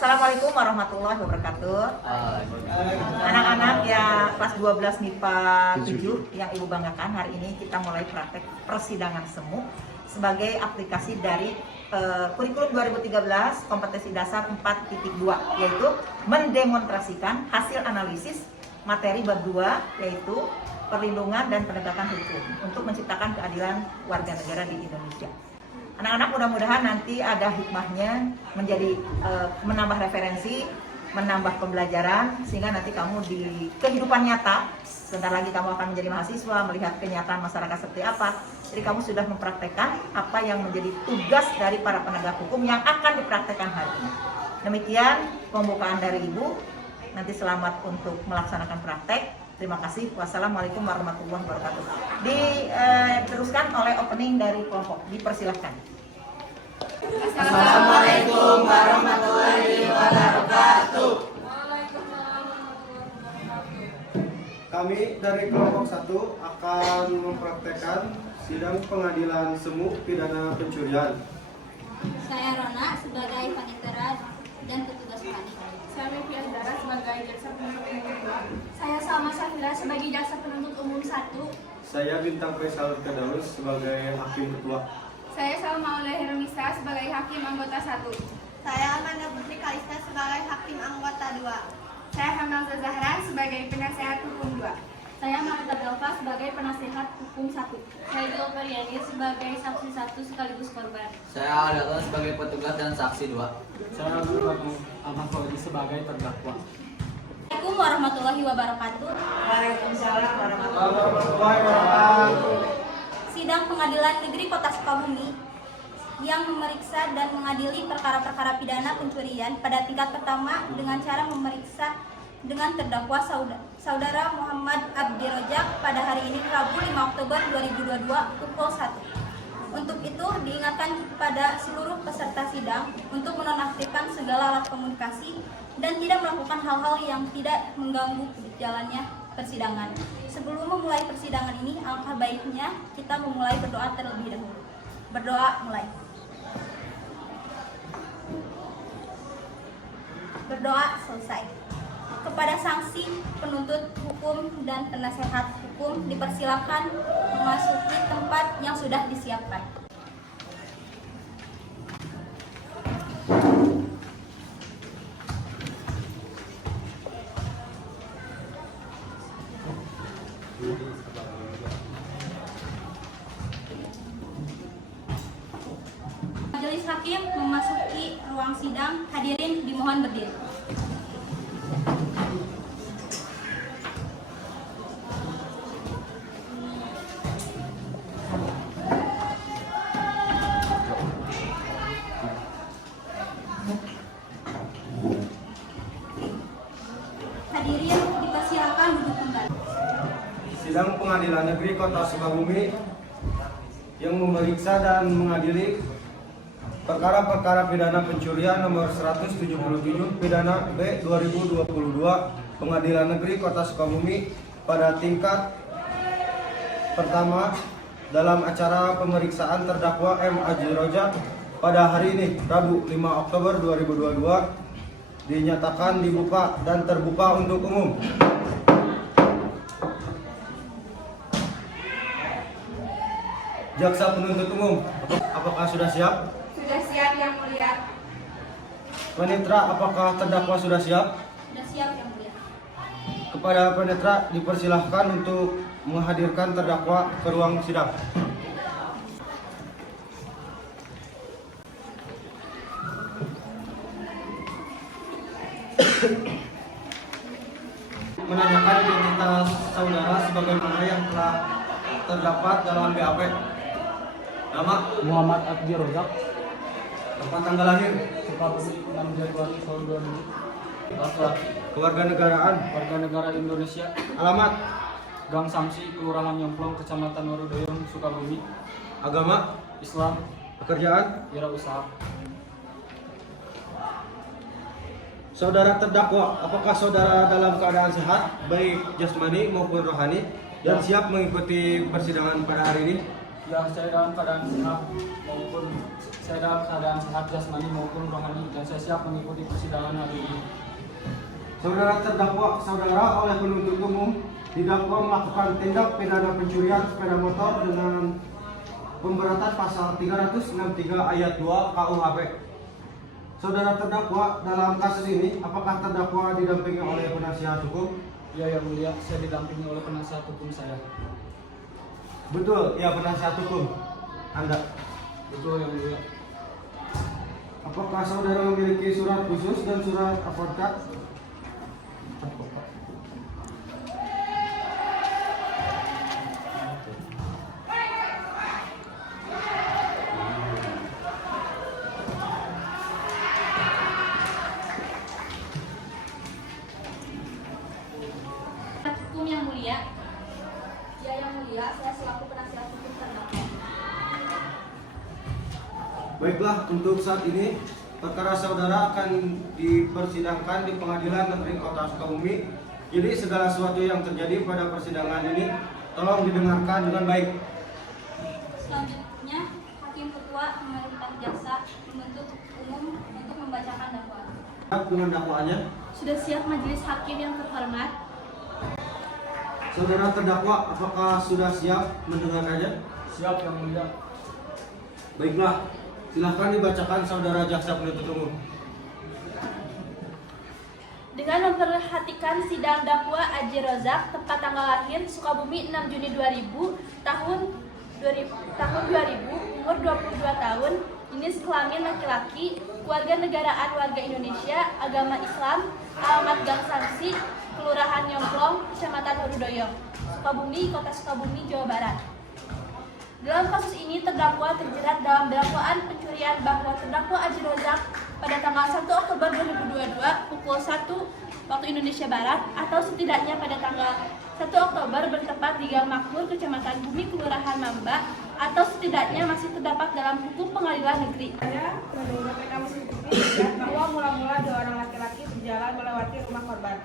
Assalamualaikum warahmatullahi wabarakatuh. Anak-anak ya kelas 12 MIPA 7 yang Ibu banggakan, hari ini kita mulai praktek persidangan semu sebagai aplikasi dari kurikulum 2013 kompetensi dasar 4.2, yaitu mendemonstrasikan hasil analisis materi bab 2, yaitu perlindungan dan penegakan hukum untuk menciptakan keadilan warga negara di Indonesia. Anak-anak mudah-mudahan nanti ada hikmahnya menjadi menambah referensi, menambah pembelajaran, sehingga nanti kamu di kehidupan nyata, sebentar lagi kamu akan menjadi mahasiswa, melihat kenyataan masyarakat seperti apa. Jadi kamu sudah mempraktekkan apa yang menjadi tugas dari para penegak hukum yang akan dipraktekkan hari ini. Demikian pembukaan dari Ibu. Nanti selamat untuk melaksanakan praktek. Terima kasih. Wassalamualaikum warahmatullahi wabarakatuh. Diteruskan oleh opening dari kelompok. Dipersilahkan. Assalamualaikum warahmatullahi wabarakatuh. Kami dari kelompok 1 akan mempraktekkan sidang pengadilan semu pidana pencurian. Saya Rona sebagai panitera dan petugas panik. Saya Mevi Andara sebagai jaksa penuntut umum 2. Saya Salma Safila sebagai jaksa penuntut umum 1. Saya Bintang Faisal Kedaus sebagai hakim ketua. Saya Salma Oleh Hermisa sebagai hakim anggota 1. Saya Amanda Putri Kalista sebagai hakim anggota 2. Saya Hamzah Zahra sebagai penasehat hukum 2. Saya Marta Delva sebagai penasehat hukum 1. Saya Jo Periani sebagai saksi 1 sekaligus korban. Saya Adala sebagai petugas dan saksi 2. Saya Abdul Ahmad Fauzi sebagai terdakwa. Assalamualaikum warahmatullahi wabarakatuh. Waalaikumsalam warahmatullahi wabarakatuh. Sidang Pengadilan Negeri Kota Sukabumi yang memeriksa dan mengadili perkara-perkara pidana pencurian pada tingkat pertama dengan cara memeriksa dengan terdakwa Saudara Muhammad Abdi Rojak pada hari ini Rabu 5 Oktober 2022 pukul 1. Untuk itu diingatkan kepada seluruh peserta sidang untuk menonaktifkan segala alat komunikasi dan tidak melakukan hal-hal yang tidak mengganggu jalannya persidangan. Sebelum memulai persidangan ini, alangkah baiknya kita memulai berdoa terlebih dahulu. Berdoa mulai. Berdoa selesai. Kepada saksi, penuntut hukum dan penasehat hukum dipersilakan memasuki tempat yang sudah disiapkan. Majelis hakim memasuki ruang sidang. Hadirin dimohon berdiri. Hadirin dipersilakan duduk kembali. Sidang Pengadilan Negeri Kota Sukabumi yang memeriksa dan mengadili perkara-perkara pidana pencurian nomor 177 pidana B 2022 Pengadilan Negeri Kota Sukabumi pada tingkat pertama dalam acara pemeriksaan terdakwa M. Abdi Rojak pada hari ini Rabu 5 Oktober 2022 dinyatakan dibuka dan terbuka untuk umum. Jaksa penuntut umum, apakah sudah siap? Sudah siap Yang Mulia. Panitra, apakah terdakwa sudah siap? Sudah siap Yang Mulia. Kepada panitra dipersilahkan untuk menghadirkan terdakwa ke ruang sidang. Menanyakan identitas saudara sebagaimana yang telah terdapat dalam BAP. Nama, Muhammad Abdi Rojak, tempat tanggal lahir, Sukabumi 6 Januari tahun 2000. laki-laki, kewarganegaraan, Warga negara Indonesia, alamat, Gang Samsi, Kelurahan Nyemplong, Kecamatan Warudoyong, Sukabumi. agama, Islam, pekerjaan. wirausaha. Saudara terdakwa, apakah saudara dalam keadaan sehat, baik jasmani maupun rohani, dan siap mengikuti persidangan pada hari ini? Ya, saya dalam keadaan sehat jasmani maupun rohani dan saya siap mengikuti persidangan hari ini. Saudara terdakwa, saudara oleh penuntut umum didakwa melakukan tindak pidana pencurian sepeda motor dengan pemberatan pasal 363 ayat 2 KUHP. Saudara terdakwa dalam kasus ini, apakah terdakwa didampingi oleh penasihat hukum? Ya, yang mulia, saya didampingi oleh penasihat hukum saya. Betul, ya penasihat hukum. Anda. Betul, yang mulia. Apakah saudara memiliki surat khusus dan surat advokat? Hukum yang mulia. Ya, yang mulia, saya selaku penasihat hukum terdakwa. Baiklah, untuk saat ini perkara saudara akan dipersidangkan di Pengadilan Negeri Kota Sukabumi. Jadi segala sesuatu yang terjadi pada persidangan ini tolong didengarkan dengan baik. Selanjutnya, Hakim Ketua memerintah jaksa penuntut umum untuk membacakan dakwaan. Siap dengan dakwaannya. Sudah siap majelis hakim yang terhormat? Saudara terdakwa, apakah sudah siap mendengarkannya? Siap, yang mulia. Baiklah, silakan dibacakan saudara jaksa penuntut umum. Dengan memperhatikan sidang dakwa Aji Rozak, tempat tanggal lahir Sukabumi 6 Juni 2000, tahun 2000, umur 22 tahun, jenis kelamin laki-laki, keluarga negaraan warga Indonesia, agama Islam, alamat Gang Sanksi, Kelurahan Nyomplong, Kecamatan Warudoyo, Sukabumi, Kota Sukabumi, Jawa Barat. Dalam kasus ini terdakwa terjerat dalam dakwaan pencurian bahwa terdakwa Aji Rozak pada tanggal 1 Oktober 2022 pukul 1 waktu Indonesia Barat atau setidaknya pada tanggal 1 Oktober bertempat di Gang Makmur, Kecamatan Bumi, Kelurahan Mamba atau setidaknya masih terdapat dalam hukum pengadilan negeri. Saya menurut rekam CCTV terlihat bahwa mula-mula dua orang laki-laki berjalan melewati rumah korban,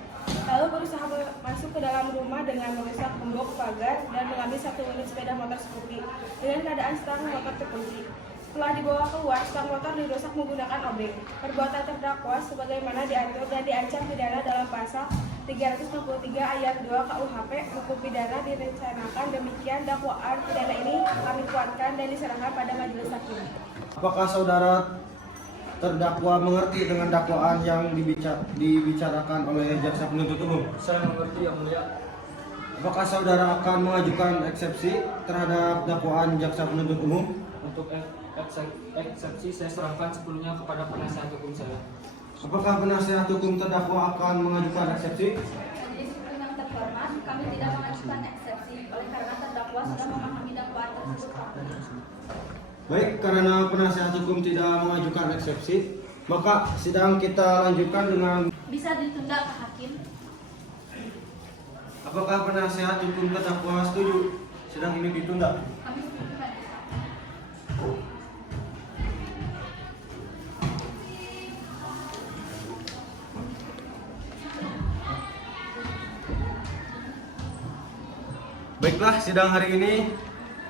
lalu berusaha masuk ke dalam rumah dengan merusak gembok pagar dan mengambil satu unit sepeda motor Scoopy dengan keadaan stang motor terkunci. Setelah dibawa keluar, stang motor dirusak menggunakan obeng. Perbuatan terdakwa sebagaimana diatur dan diancam pidana dalam pasal 363 ayat 2 KUHP hukum pidana direncanakan. Demikian dakwaan pidana ini kami kuatkan dan diserahkan pada majelis hakim. Apakah saudara terdakwa mengerti dengan dakwaan yang dibicarakan oleh jaksa penuntut umum? Saya mengerti, yang mulia. Apakah saudara akan mengajukan eksepsi terhadap dakwaan jaksa penuntut umum? Untuk eksepsi saya serahkan sepenuhnya kepada penasihat hukum saya. Apakah penasihat hukum terdakwa akan mengajukan eksepsi? Majelis hukum yang terhormat, kami tidak mengajukan eksepsi oleh karena terdakwa sudah memahami dakwaan tersebut. Baik, karena penasihat hukum tidak mengajukan eksepsi, maka sidang kita lanjutkan dengan Bisa ditunda ke hakim. apakah penasihat hukum terdakwa setuju sidang ini ditunda? Kami setuju. Baiklah, sidang hari ini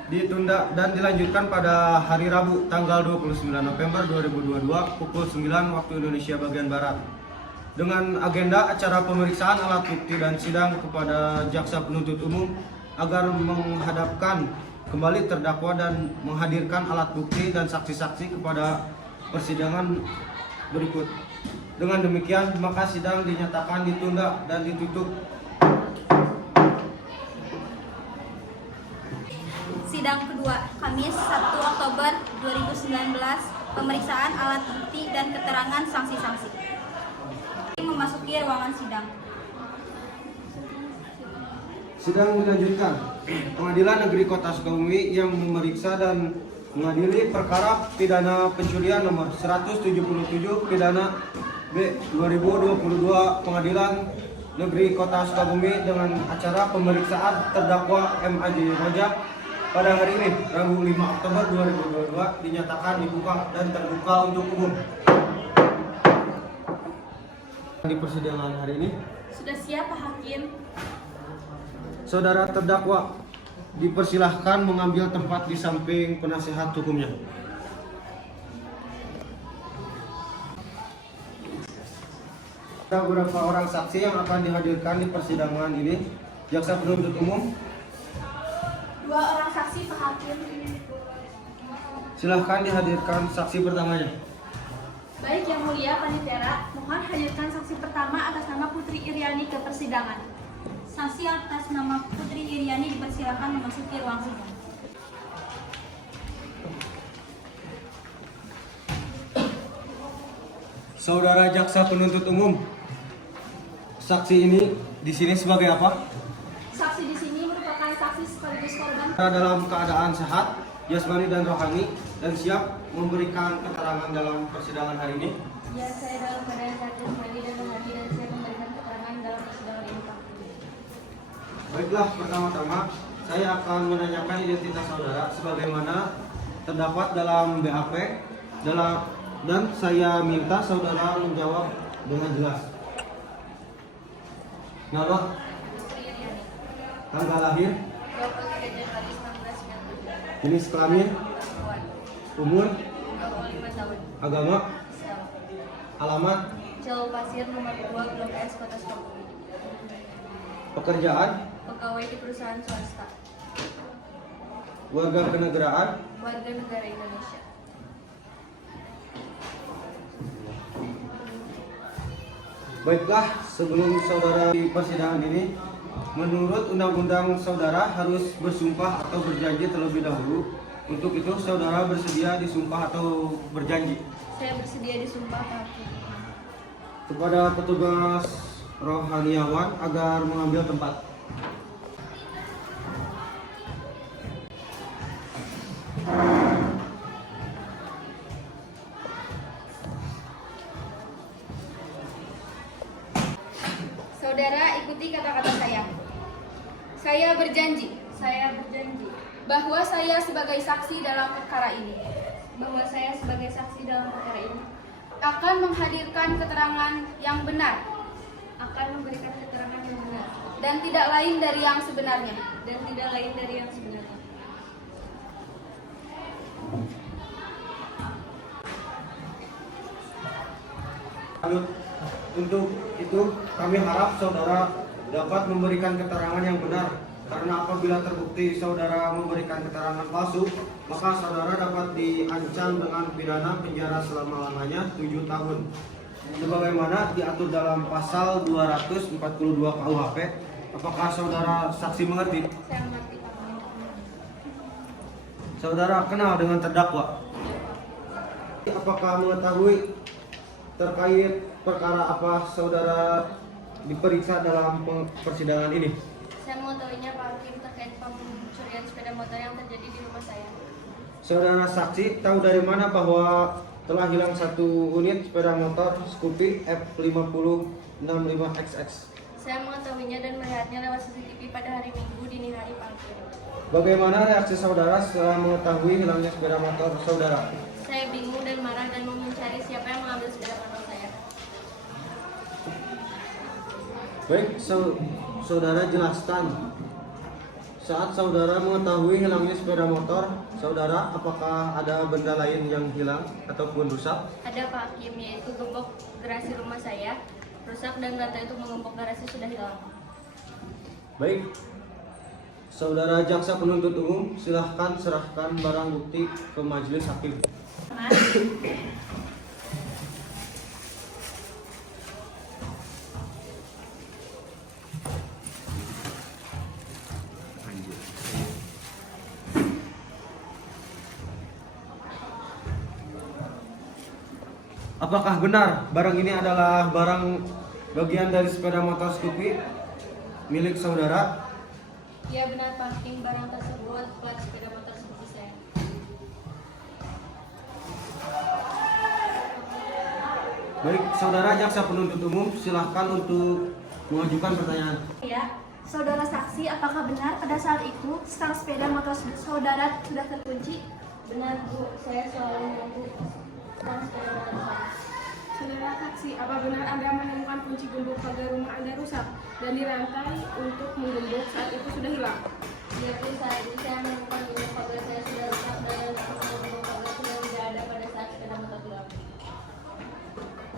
ditunda dan dilanjutkan pada hari Rabu tanggal 29 November 2022 pukul 9 waktu Indonesia bagian Barat. Dengan agenda acara pemeriksaan alat bukti dan sidang kepada jaksa penuntut umum agar menghadapkan kembali terdakwa dan menghadirkan alat bukti dan saksi-saksi kepada persidangan berikut. Dengan demikian, maka sidang dinyatakan ditunda dan ditutup. Sidang kedua, Kamis 1 Oktober 2019, pemeriksaan alat bukti dan keterangan sanksi-sanksi. Memasuki ruangan sidang. Sidang dilanjutkan. Pengadilan Negeri Kota Sukabumi yang memeriksa dan mengadili perkara pidana pencurian nomor 177 pidana B 2022 Pengadilan Negeri Kota Sukabumi dengan acara pemeriksaan terdakwa M. Aji Rozak pada hari ini, Rabu 5 Oktober 2022 dinyatakan dibuka dan terbuka untuk umum. Di persidangan hari ini, Sudah siap Pak Hakim? saudara terdakwa dipersilahkan mengambil tempat di samping penasehat hukumnya. Ada beberapa orang saksi yang akan dihadirkan di persidangan ini. Jaksa penuntut umum, 2 orang saksi Pak Hakim. silahkan dihadirkan saksi pertamanya. Baik Yang Mulia Panitera, mohon hadirkan saksi pertama atas nama Putri Iriani ke persidangan. Saksi atas nama Putri Iriani dipersilakan memasuki ruang sidang. Saudara jaksa penuntut umum, saksi ini di sini sebagai apa? Saksi di sini merupakan saksi sekaligus korban. Dalam keadaan sehat, jasmani dan rohani, dan siap memberikan keterangan dalam persidangan hari ini. Ya, saya dalam keadaan sehat jasmani dan rohani dan saya memberikan keterangan dalam persidangan ini, Pak. Baiklah, pertama-tama saya akan menanyakan identitas saudara sebagaimana terdapat dalam BAP dan saya minta saudara menjawab dengan jelas. Nama, tanggal lahir, 23 Januari 1990. jenis kelamin, umur, 25 tahun. agama, alamat, Jalur Pasir nomor 2 Blok S Kota Sukabumi. pekerjaan, Pegawai di perusahaan swasta. warga kenegaraan, Warga negara Indonesia. Baiklah, sebelum saudara di persidangan ini, menurut undang-undang saudara harus bersumpah atau berjanji terlebih dahulu. Untuk itu saudara bersedia disumpah atau berjanji? Saya bersedia disumpah, Pak Hakim. Kepada petugas rohaniawan agar mengambil tempat. Saudara, ikuti kata-kata saya. Saya berjanji bahwa saya sebagai saksi dalam perkara ini akan menghadirkan keterangan yang benar dan tidak lain dari yang sebenarnya. Untuk itu kami harap saudara dapat memberikan keterangan yang benar, karena apabila terbukti saudara memberikan keterangan palsu, maka saudara dapat diancam dengan pidana penjara selama-lamanya 7 tahun. Sebagaimana diatur dalam pasal 242 KUHP. Apakah saudara saksi mengerti? Saya mengerti, Pak. Saudara kenal dengan terdakwa? Apakah mengetahui terkait perkara apa saudara diperiksa dalam persidangan ini? Saya mengetahuinya, Pak Hakim, terkait pencurian sepeda motor yang terjadi di rumah saya. Saudara saksi tahu dari mana bahwa telah hilang 1 unit sepeda motor Scoopy F5065XX? Saya mengetahuinya dan melihatnya lewat CCTV pada hari Minggu dini hari, Pak Hakim. Bagaimana reaksi saudara setelah mengetahui hilangnya sepeda motor saudara? Saya bingung dan marah dan mau mencari siapa yang mengambil sepeda motor saya. Baik, saudara jelaskan. Saat saudara mengetahui hilangnya sepeda motor saudara, apakah ada benda lain yang hilang ataupun rusak? Ada, Pak Hakim, yaitu gembok garasi rumah saya rusak dan rantai untuk menggembok garasi sudah hilang. Baik, saudara jaksa penuntut umum, silahkan serahkan barang bukti ke majelis hakim. Apakah benar barang ini adalah barang bagian dari sepeda motor Scoopy milik saudara? Ya benar, Pak Hakim, barang tersebut plat sepeda motor seperti saya. Baik, saudara jaksa penuntut umum, silahkan untuk mengajukan pertanyaan. Ya, saudara saksi, apakah benar pada saat itu stang sepeda motor saudara sudah terkunci? Benar, Bu, saya selalu menunggu stang sepeda motor saya. Saudara saksi, apa benar Anda menemukan kunci gembok pagar rumah Anda rusak dan dirantai untuk menggembok saat itu sudah hilang? Jadi saat itu saya menemukan gembok pagar saya sudah rusak dan yang menemukan gembok pagar sudah tidak ada pada saat sepeda motor hilang.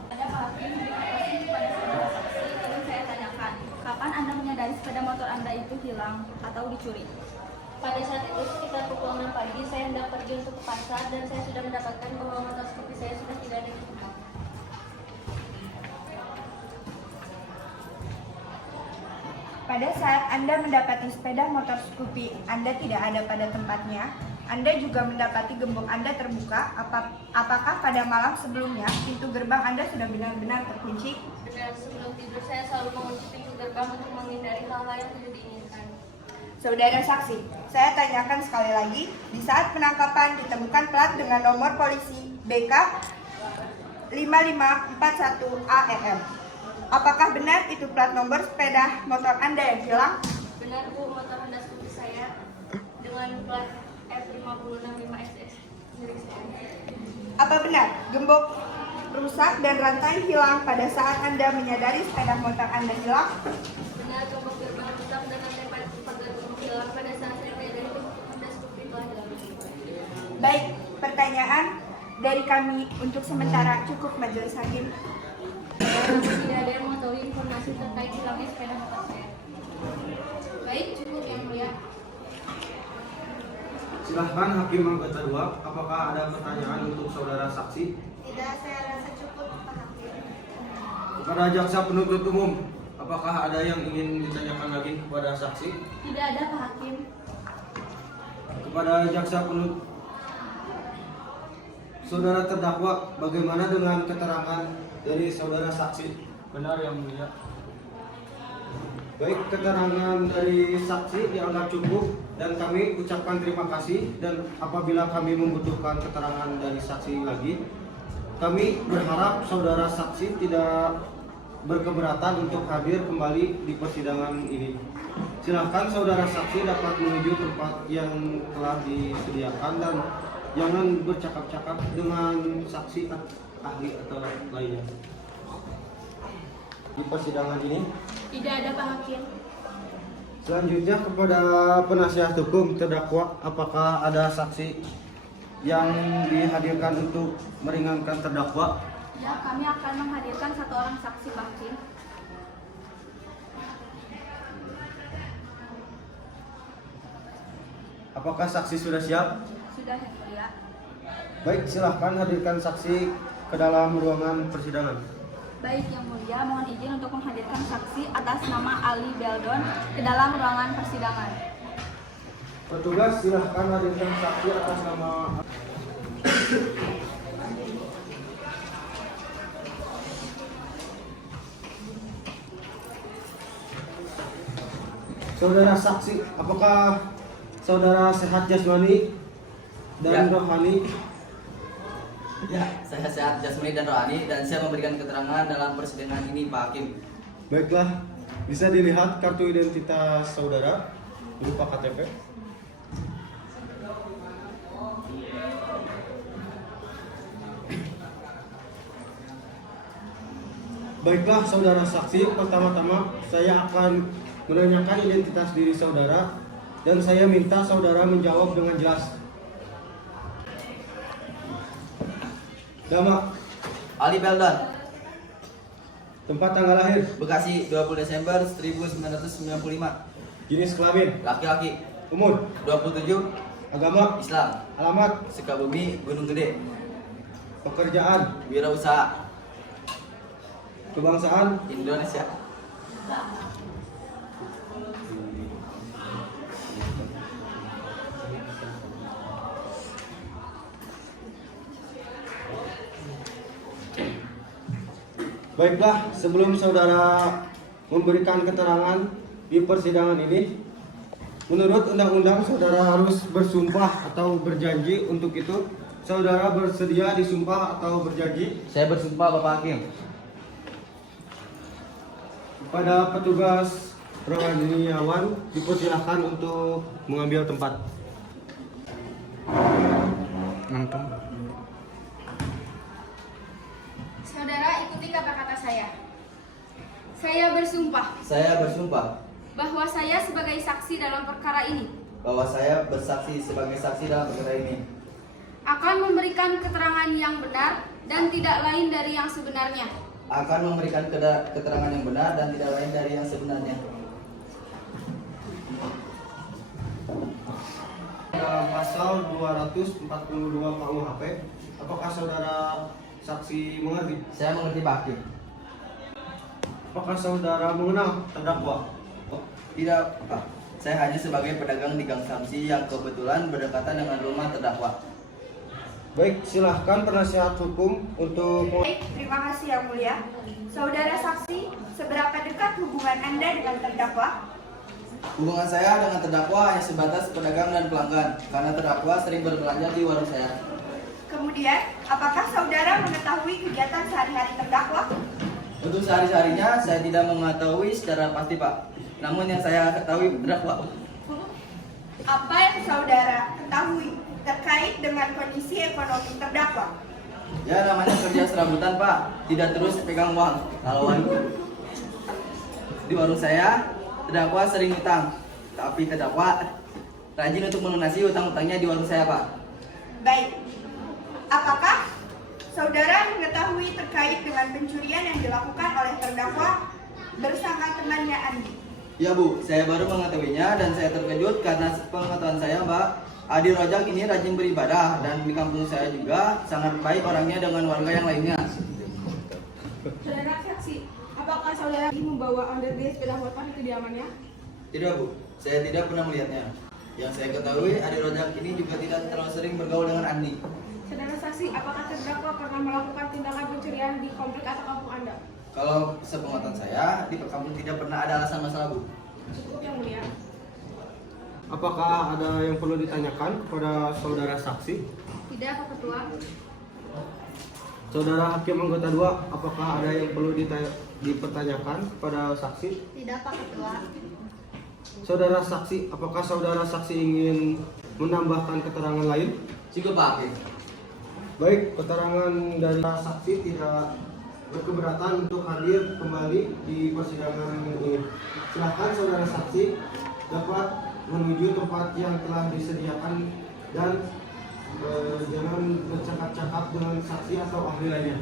Ada Pak Hakim, terima kasih kepada saudara saksi. Ingin saya tanyakan, kapan Anda menyadari sepeda motor Anda itu hilang atau dicuri? Pada saat itu sekitar pukul 6 pagi saya hendak pergi untuk ke pasar dan saya sudah mendapatkan bahwa motor Scoopy saya sudah tidak ada di tempat. Pada saat Anda mendapati sepeda motor Scoopy Anda tidak ada pada tempatnya, Anda juga mendapati gembok Anda terbuka. Apakah pada malam sebelumnya pintu gerbang Anda sudah benar-benar terkunci? Benar, sebelum tidur saya selalu mengunci pintu gerbang untuk menghindari hal-hal yang tidak diinginkan. Saudara saksi, saya tanyakan sekali lagi, di saat penangkapan ditemukan plat dengan nomor polisi BK 5541 AEM. Apakah benar itu plat nomor sepeda motor Anda yang hilang? Benar Bu, motor Honda Scoopy saya dengan plat F5065SS milik saya. Apa benar gembok rusak dan rantai hilang pada saat Anda menyadari sepeda motor Anda hilang? Benar, gembok gerbang rusak dan rantai pagar hilang pada saat saya menyadari Honda Scoopy telah hilang. Baik, pertanyaan dari kami untuk sementara cukup majelis hakim. Tidak ada yang mengetahui informasi terkait hilangnya sepeda motor saya. Baik, cukup yang mulia. Silahkan Hakim Anggota 2, apakah ada pertanyaan untuk saudara saksi? Tidak, saya rasa cukup Pak Hakim. Kepada jaksa penuntut umum, apakah ada yang ingin ditanyakan lagi kepada saksi? Tidak ada Pak Hakim. Kepada jaksa penuntut, saudara terdakwa, bagaimana dengan keterangan dari saudara saksi? Benar yang mulia. Baik, keterangan dari saksi dianggap cukup dan kami ucapkan terima kasih, dan apabila kami membutuhkan keterangan dari saksi lagi, kami berharap saudara saksi tidak berkeberatan untuk hadir kembali di persidangan ini. Silahkan saudara saksi dapat menuju tempat yang telah disediakan dan jangan bercakap-cakap dengan saksi ahli atau lainnya di persidangan ini. Tidak ada Pak Hakim. Selanjutnya kepada penasihat hukum terdakwa, apakah ada saksi yang dihadirkan untuk meringankan terdakwa? Ya, kami akan menghadirkan satu orang saksi Pak Hakim. Apakah saksi sudah siap? Sudah yang mulia. Baik, silahkan hadirkan saksi ke dalam ruangan persidangan. Baik yang mulia, mohon izin untuk menghadirkan saksi atas nama Ali Beldon ke dalam ruangan persidangan. Petugas, silahkan hadirkan saksi atas nama saudara saksi. Apakah saudara sehat jasmani dan Ya. rohani? Ya, saya sehat jasmani dan rohani dan saya memberikan keterangan dalam persidangan ini Pak Hakim. Baiklah, bisa dilihat kartu identitas saudara berupa KTP. Baiklah saudara saksi, pertama-tama saya akan menanyakan identitas diri saudara dan saya minta saudara menjawab dengan jelas. Nama, Ali Beldon, tempat tanggal lahir, Bekasi 20 Desember 1995. jenis kelamin, Laki-laki, umur, 27, agama, Islam, alamat, Sukabumi, Gunung Gede, pekerjaan, wirausaha, kebangsaan, Indonesia. Baiklah, sebelum saudara memberikan keterangan di persidangan ini, menurut undang-undang saudara harus bersumpah atau berjanji. Untuk itu, saudara bersedia disumpah atau berjanji? Saya bersumpah Bapak Hakim. Kepada petugas rohaniawan, dipersilahkan untuk mengambil tempat. Saudara, ikuti kata-kata saya. Saya bersumpah Saya bersumpah bahwa saya sebagai saksi dalam perkara ini bahwa saya bersaksi sebagai saksi dalam perkara ini. Akan memberikan keterangan yang benar dan tidak lain dari yang sebenarnya. Akan memberikan keterangan yang benar dan tidak lain dari yang sebenarnya. Dalam pasal 242 KUHP, apakah saudara saksi mengerti? Saya mengerti Pak Hakim. Apakah saudara mengenal terdakwa? Tidak, Pak. Saya hanya sebagai pedagang di Gang Samsi yang kebetulan berdekatan dengan rumah terdakwa. Baik, silahkan penasihat hukum untuk... Baik, terima kasih yang mulia. Saudara saksi, seberapa dekat hubungan Anda dengan terdakwa? Hubungan saya dengan terdakwa hanya sebatas pedagang dan pelanggan, karena terdakwa sering berbelanja di warung saya. Kemudian, apakah saudara mengetahui kegiatan sehari-hari terdakwa? Untuk sehari-harinya saya tidak mengetahui secara pasti, Pak. Namun yang saya ketahui terdakwa. Apa yang saudara ketahui terkait dengan kondisi ekonomi terdakwa? Ya, namanya kerja serabutan, Pak. Tidak terus pegang uang. Kalau di warung saya, terdakwa sering utang. Tapi terdakwa rajin untuk melunasi utang-utangnya di warung saya, Pak. Baik, apakah saudara mengetahui terkait dengan pencurian yang dilakukan oleh terdakwa bersama temannya Andi? Ya, Bu, saya baru mengetahuinya dan saya terkejut karena pengetahuan saya, Mbak, Adi Rojak ini rajin beribadah dan di kampung saya juga sangat baik orangnya dengan warga yang lainnya. Saudara saksi, apakah saudara membawa underdeal sepeda motor ke kediamannya? Tidak, Bu, saya tidak pernah melihatnya. Yang saya ketahui, Adi Rojak ini juga tidak terlalu sering bergaul dengan Andi. Saudara saksi, apakah terdakwa pernah melakukan tindakan pencurian di komplek atau kampung Anda? Kalau sepengetahuan saya, di kampung tidak pernah ada alasan masalah, Bu. Cukup yang mulia. Apakah ada yang perlu ditanyakan kepada saudara saksi? Tidak, Pak Ketua. Saudara Hakim anggota 2, apakah ada yang perlu dipertanyakan kepada saksi? Tidak, Pak Ketua. Saudara saksi, apakah saudara saksi ingin menambahkan keterangan lain? Cukup, Pak Hakim. Baik, keterangan dari saksi tidak berkeberatan untuk hadir kembali di persidangan ini. Silakan saudara saksi dapat menuju tempat yang telah disediakan dan jangan bercakap-cakap dengan saksi atau ahli lainnya.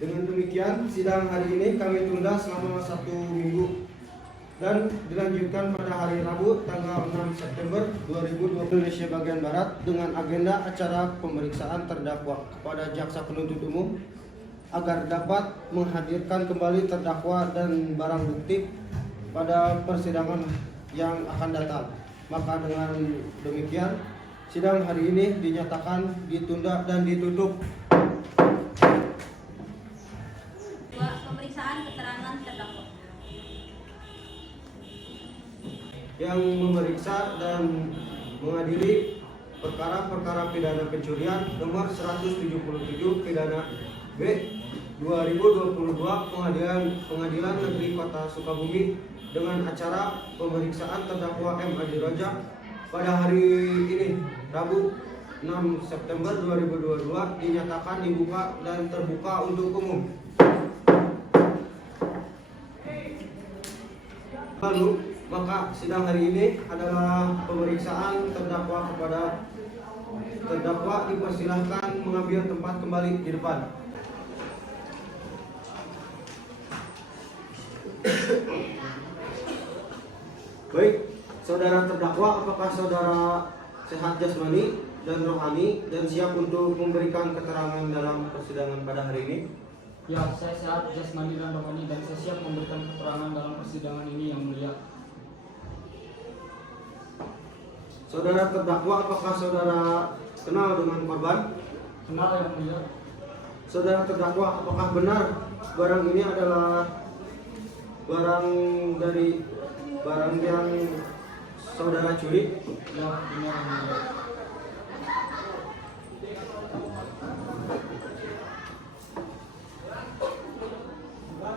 Dengan demikian, sidang hari ini kami tunda selama 1 minggu dan dilanjutkan pada hari Rabu tanggal 6 September 2020 Indonesia bagian Barat dengan agenda acara pemeriksaan terdakwa kepada jaksa penuntut umum agar dapat menghadirkan kembali terdakwa dan barang bukti pada persidangan yang akan datang. Maka dengan demikian, sidang hari ini dinyatakan ditunda dan ditutup. Pemeriksaan keterangan terdakwa. Yang memeriksa dan mengadili perkara-perkara pidana pencurian nomor 177 pidana B 2022 Pengadilan Negeri Kota Sukabumi dengan acara pemeriksaan terdakwa M. Adi Rojak pada hari ini Rabu 6 September 2022 dinyatakan dibuka dan terbuka untuk umum. Lalu, maka sidang hari ini adalah pemeriksaan terdakwa kepada terdakwa dipersilahkan mengambil tempat kembali di depan. Baik, saudara terdakwa, apakah saudara sehat jasmani dan rohani dan siap untuk memberikan keterangan dalam persidangan pada hari ini? Ya, saya sehat jasmani dan rohani dan saya siap memberikan keterangan dalam persidangan ini yang mulia. Saudara terdakwa, apakah saudara kenal dengan korban? Kenal yang mulia. Saudara terdakwa, apakah benar barang ini adalah barang yang saudara curi? Ya, benar yang mulia.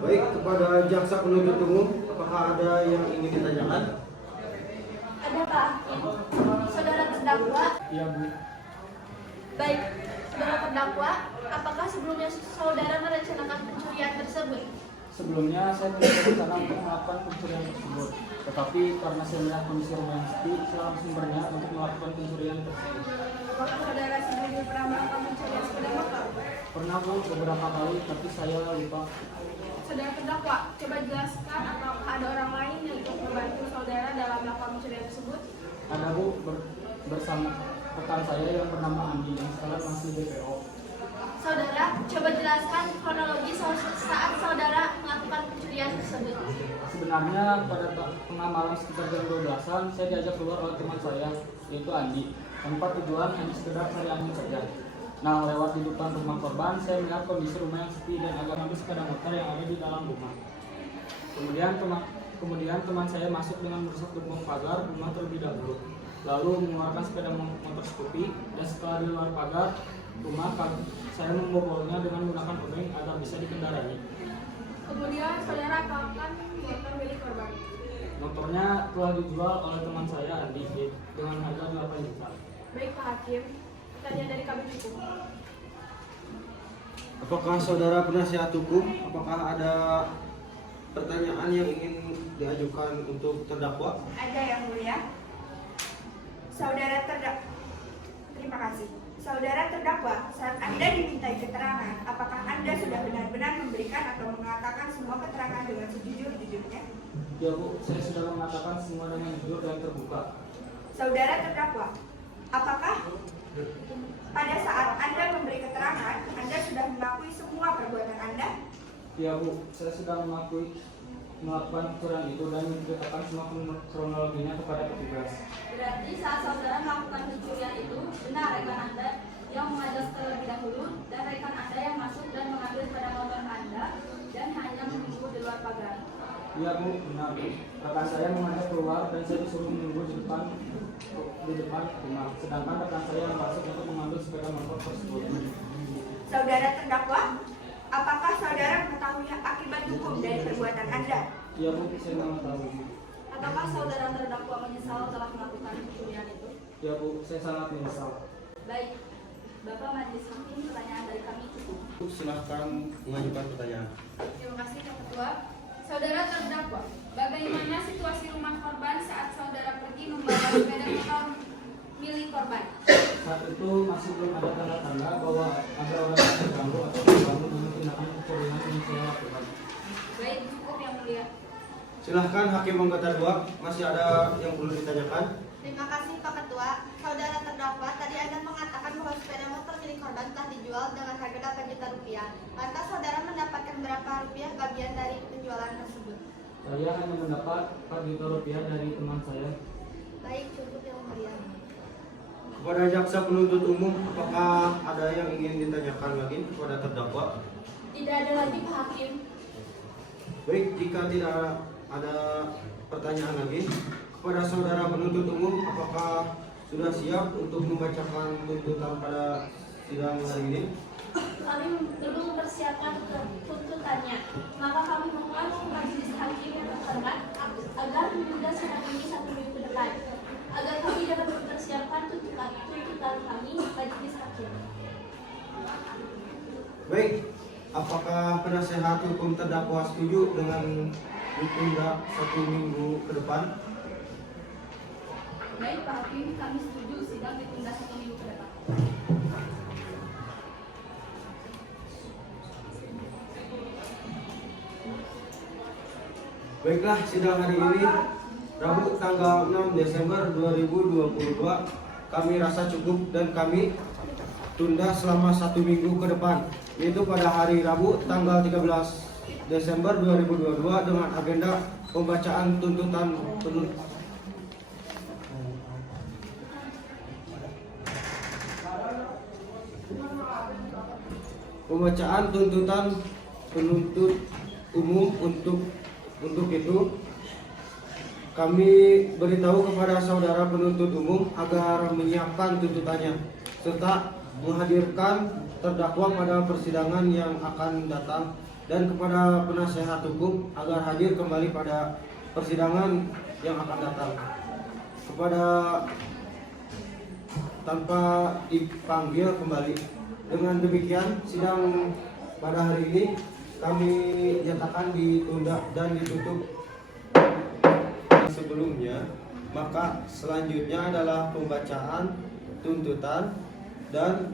Baik, kepada jaksa penuntut umum, apakah ada yang ingin ditanyakan? Ada Pak Hakim. Saudara terdakwa. Iya, Bu. Baik, Saudara terdakwa, apakah sebelumnya saudara merencanakan pencurian tersebut? Sebelumnya saya tidak berencana untuk melakukan pencurian tersebut, tetapi karena saya melihat kondisi rumah yang sepi, saya langsung berniat untuk melakukan pencurian tersebut. Apakah saudara sebelumnya pernah melakukan pencurian sepeda motor? Pernah Bu, beberapa kali, tapi saya lupa. Saudara terdakwa, coba jelaskan apakah ada orang lain yang ikut membantu saudara dalam melakukan pencurian tersebut? Ada Bu, bersama rekan saya yang bernama Andi yang sekarang masih DPO. Saudara, coba jelaskan kronologi saat saudara melakukan pencurian tersebut. Sebenarnya pada tengah malam sekitar jam 12-an, saya diajak keluar oleh teman saya, yaitu Andi. Tanpa tujuan, hanya sekedar cari angin saja. Nah, lewat di depan rumah korban, saya melihat kondisi rumah yang sepi dan agak ngambil sepeda motor yang ada di dalam rumah. Kemudian teman saya masuk dengan merusak gembok pagar rumah terlebih dahulu, lalu mengeluarkan sepeda motor Scoopy, dan setelah di luar pagar rumah, saya membobolnya dengan menggunakan obeng agar bisa dikendarai. Kemudian saudara akan motor milik korban. Motornya telah dijual oleh teman saya Andi dengan harga 8 juta. Baik Pak Hakim, pertanyaan dari kami cukup. Apakah saudara penasihat hukum? Apakah ada pertanyaan yang ingin diajukan untuk terdakwa? Ada yang mulia. Terima kasih. Saudara terdakwa, saat Anda dimintai keterangan, apakah Anda sudah benar-benar memberikan atau mengatakan semua keterangan dengan sejujur-jujurnya? Ya Bu, saya sudah mengatakan semua dengan jujur dan terbuka. Saudara terdakwa, apakah pada saat Anda memberi keterangan, Anda sudah mengakui semua perbuatan Anda? Ya Bu, saya sudah melakukan pencurian itu dan menceritakan semua kronologinya kepada petugas. Berarti saat saudara melakukan pencurian itu, benar rekan Anda yang mengajak terlebih dahulu dan rekan Anda yang masuk dan mengambil sepeda motor Anda dan hanya menunggu di luar pagar. Iya Bu, benar. Rekan saya mengajak keluar dan saya disuruh menunggu di depan rumah. Sedangkan rekan saya yang masuk untuk mengambil sepeda motor tersebut. Saudara terdakwa, apakah saudara mengetahui akibat hukum dari perbuatan Anda? Iya Bu, saya mengetahui. Apakah saudara terdakwa menyesal telah melakukan pencurian itu? Ya Bu, saya sangat menyesal. Baik, Bapak Majelis Hakim, pertanyaan dari kami cukup. Silahkan mengajukan pertanyaan. Terima kasih Pak Ketua. Saudara terdakwa, bagaimana situasi rumah korban saat saudara pergi membawa sepeda motor milik korban? Saat itu masih belum ada tanda-tanda bahwa ada orang yang terganggu atau terganggu dengan tindakan pencurian yang saya lakukan. Baik, cukup yang mulia. Silahkan Hakim Anggota 2, masih ada yang perlu ditanyakan? Terima kasih Pak Ketua. Saudara terdakwa, tadi Anda mengatakan bahwa sepeda motor milik korban telah dijual dengan harga 8 juta rupiah. Lantas saudara mendapatkan berapa rupiah bagian dari penjualan tersebut? Saya hanya mendapat 4 juta rupiah dari teman saya. Baik, cukup yang mulia. Kepada jaksa penuntut umum, apakah ada yang ingin ditanyakan lagi kepada terdakwa? Tidak ada lagi Pak Hakim. Baik, jika tidak ada pertanyaan lagi, kepada saudara penuntut umum, apakah sudah siap untuk membacakan tuntutan pada sidang hari ini? Kami belum mempersiapkan tuntutannya, maka kami mohon majelis hakim yang terhormat agar menunda sidang ini 1 minggu ke depan, agar kami dapat mempersiapkan tuntutan kami majelis hakim. Baik, apakah penasehat hukum terdakwa setuju dengan ditunda 1 minggu ke depan? Baik Pak Hakim, kami setuju sidang ditunda 1 minggu ke depan. Baiklah, sidang hari ini Rabu tanggal 6 Desember 2022 kami rasa cukup dan kami tunda selama 1 minggu ke depan, yaitu pada hari Rabu tanggal 13 Desember 2022 dengan agenda pembacaan tuntutan penuntut umum. Untuk itu kami beritahu kepada saudara penuntut umum agar menyiapkan tuntutannya serta menghadirkan terdakwa pada persidangan yang akan datang, dan kepada penasehat hukum agar hadir kembali pada persidangan yang akan datang. Kepada tanpa dipanggil kembali. Dengan demikian, sidang pada hari ini kami nyatakan ditunda dan ditutup. Sebelumnya, maka selanjutnya adalah pembacaan tuntutan dan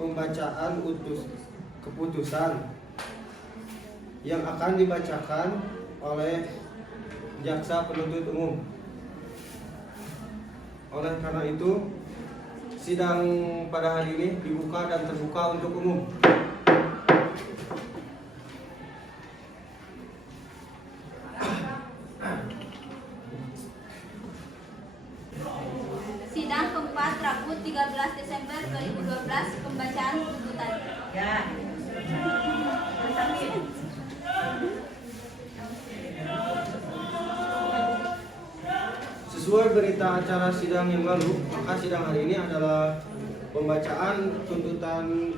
pembacaan keputusan yang akan dibacakan oleh jaksa penuntut umum. Oleh karena itu, sidang pada hari ini dibuka dan terbuka untuk umum. Sidang keempat Rabu 13 Desember 2012, pembacaan tuntutan. Ya. Sesuai berita acara sidang yang lalu, maka sidang hari ini adalah pembacaan tuntutan.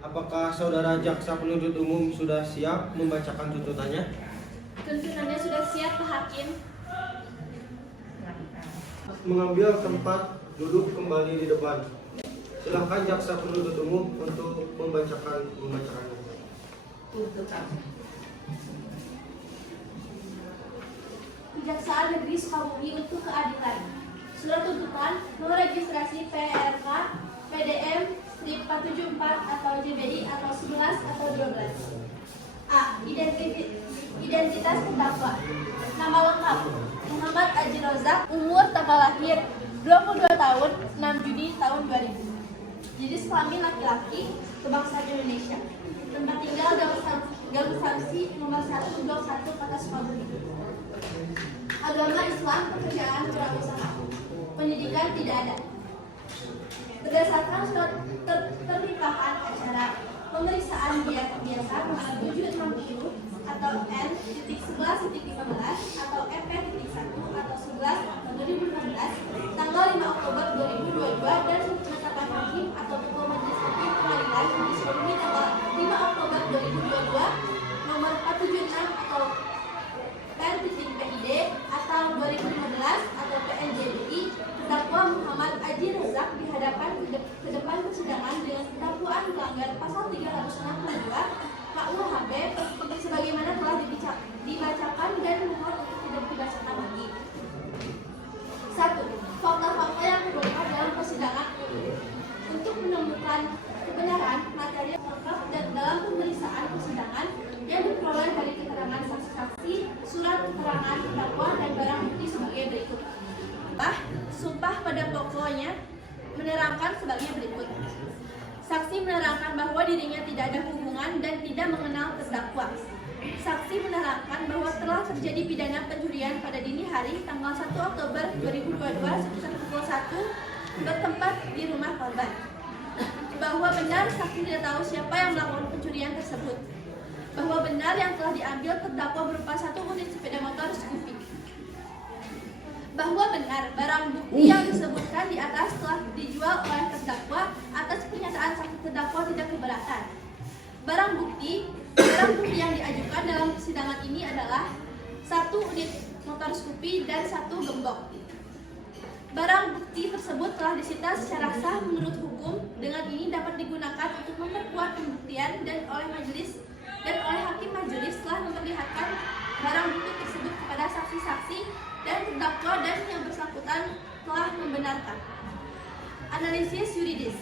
Apakah saudara jaksa penuntut umum sudah siap membacakan tuntutannya? Tuntutannya sudah siap, Pak Hakim. Mengambil tempat duduk kembali di depan. Silakan jaksa penuntut umum untuk membacakannya. Tuntutan. Kejaksaan Negeri Sukabumi untuk Keadilan. Surat tuntutan nomor registrasi PRK PDM strip 474 atau JBI atau 11 atau 12. A. Identitas terdakwa. Nama lengkap: Muhammad Aji Rozak. Umur tanggal lahir 22 tahun 6 Juni tahun 2000. Jenis kelamin laki-laki, kebangsaan Indonesia. Tempat tinggal Gang Samsi nomor 1 Blok 1 Kota Sukabumi. Agama Islam, pekerjaan wirausaha. Pendidikan tidak ada. Berdasarkan surat pernikahan acara pemeriksaan biasa nomor 760 atau N.11.15 atau EP.1 atau 11 atau 2015 tanggal 5 Oktober 2022 dan penetapan hakim atau ketua majelis hakim pengadilan Negeri Sukabumi tanggal 5 Oktober 2022 nomor 476 atau PN.PID atau 2015 atau PNJBI, terdakwa Muhammad Aji Rozak dihadapkan ke depan persidangan dengan dakwaan melanggar pasal 362 KUHP sebagaimana telah dibacakan dan mohon untuk tidak dibacakan lagi. 1. Fakta-fakta yang terungkap dalam persidangan untuk menemukan kebenaran materi lengkap dan dalam pemeriksaan persidangan yang diperoleh dari keterangan saksi-saksi, surat keterangan terdakwa dan barang bukti sebagai berikut. Sumpah pada pokoknya menerangkan sebagai berikut. Saksi menerangkan bahwa dirinya tidak ada hubungan dan tidak mengenal terdakwa. Saksi menerangkan bahwa telah terjadi pidana pencurian pada dini hari tanggal 1 Oktober 2022 sekitar pukul 1 bertempat di rumah korban. Bahwa benar saksi tidak tahu siapa yang melakukan pencurian tersebut. Bahwa benar yang telah diambil terdakwa berupa 1 unit sepeda motor Scoopy. Bahwa benar barang bukti yang disebutkan di atas telah dijual oleh terdakwa atas pernyataan saksi terdakwa tidak keberatan. Barang bukti yang diajukan dalam persidangan ini adalah 1 unit motor Scoopy dan 1 gembok. Barang bukti tersebut telah disita secara sah menurut hukum. Dengan ini dapat digunakan untuk memperkuat pembuktian dan oleh hakim majelis telah memperlihatkan barang bukti tersebut kepada saksi-saksi dan terdakwa dan yang bersangkutan telah membenarkan. Analisis yuridis.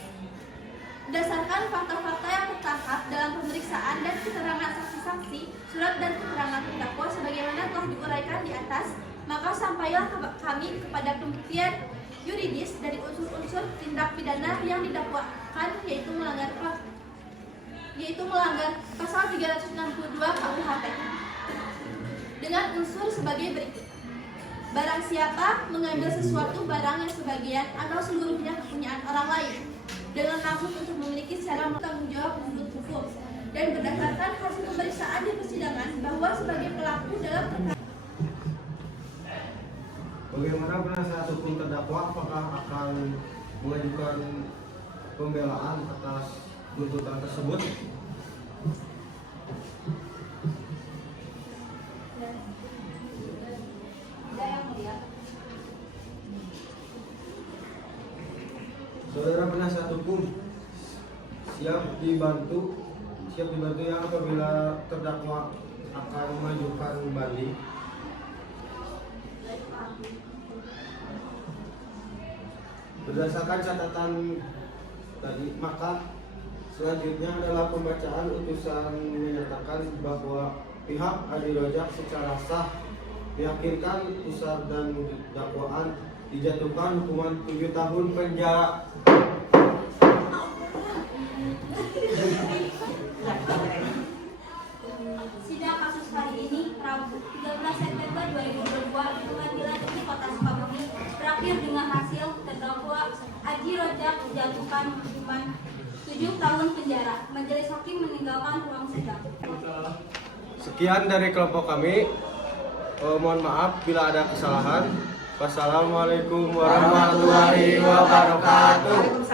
Berdasarkan fakta-fakta yang tertangkap dalam pemeriksaan dan keterangan saksi-saksi, surat dan keterangan terdakwa sebagaimana telah diuraikan di atas, maka sampailah kami kepada pembuktian yuridis dari unsur-unsur tindak pidana yang didakwakan, yaitu melanggar pasal 362 KUHP dengan unsur sebagai berikut. Barang siapa mengambil sesuatu barang yang sebagian atau seluruhnya kepunyaan orang lain dengan maksud untuk memiliki secara bertanggung jawab menurut hukum, dan berdasarkan hasil pemeriksaan di persidangan bahwa sebagai pelaku dalam perkara. Bagaimana penasihat hukum terdakwa, apakah akan mengajukan pembelaan atas tuntutan tersebut? Saudara penasihat hukum siap dibantu yang apabila terdakwa akan mengajukan banding. Berdasarkan catatan tadi, maka selanjutnya adalah pembacaan utusan menyatakan bahwa pihak Adi Rojak secara sah meyakinkan pusat dan dakwaan dijatuhkan hukuman 7 tahun penjara. Sidang kasus hari ini, Rabu 13 September 2022, Pengadilan Negeri Kota Sukabumi berakhir dengan hasil terdakwa Adi Rojak dijatuhkan hukuman 7 tahun penjara. Majelis hakim meninggalkan ruang sidang. Sekian dari kelompok kami. Mohon maaf bila ada kesalahan. Wassalamualaikum warahmatullahi wabarakatuh.